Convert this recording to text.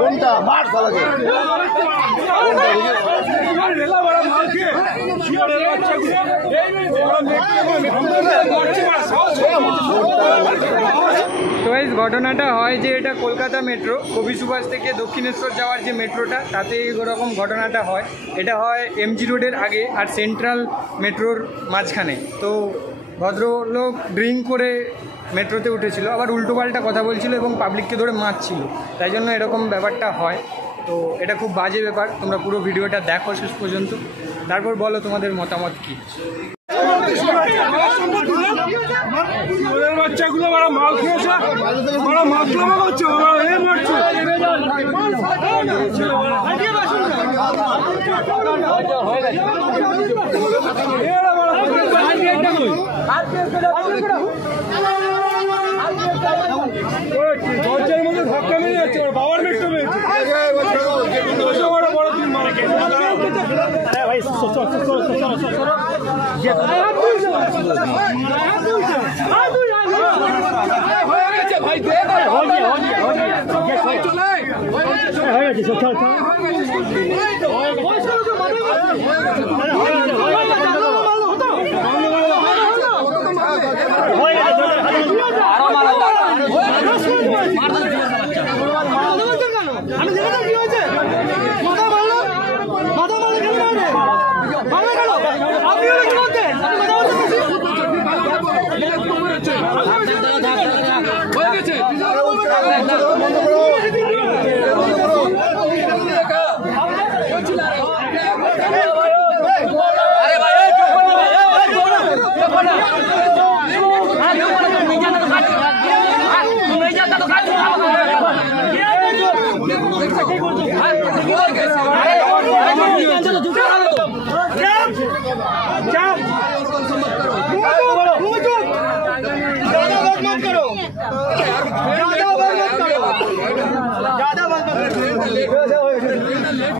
কোনটা মার চালাকে তো এই ঘটনাটা হয় যে এটা কলকাতা মেট্রো কবি সুভাষ থেকে দক্ষিণেশ্বর যাওয়ার যে মেট্রোটা তাতে এরকম ঘটনাটা হয়। এটা হয় এমজি রোডের আগে আর সেন্ট্রাল মেট্রোর মাঝখানে। তো ভদ্রলোক ড্রিঙ্ক করে মেট্রোতে উঠেছিল, আবার উল্টোপাল্টা কথা বলছিল এবং পাবলিককে ধরে মারছিল, তাই জন্য এরকম ব্যাপারটা হয়। তো এটা খুব বাজে ব্যাপার, তোমরা পুরো ভিডিওটা দেখো শেষ পর্যন্ত, তারপর বলো তোমাদের মতামত কী। বাচ্চাগুলো মাল খেয়েছে, মাতলামা করছে, দরজার মধ্যে ধাক্কা মেরে যাচ্ছে, বাবার মেট্রো মেরেছে।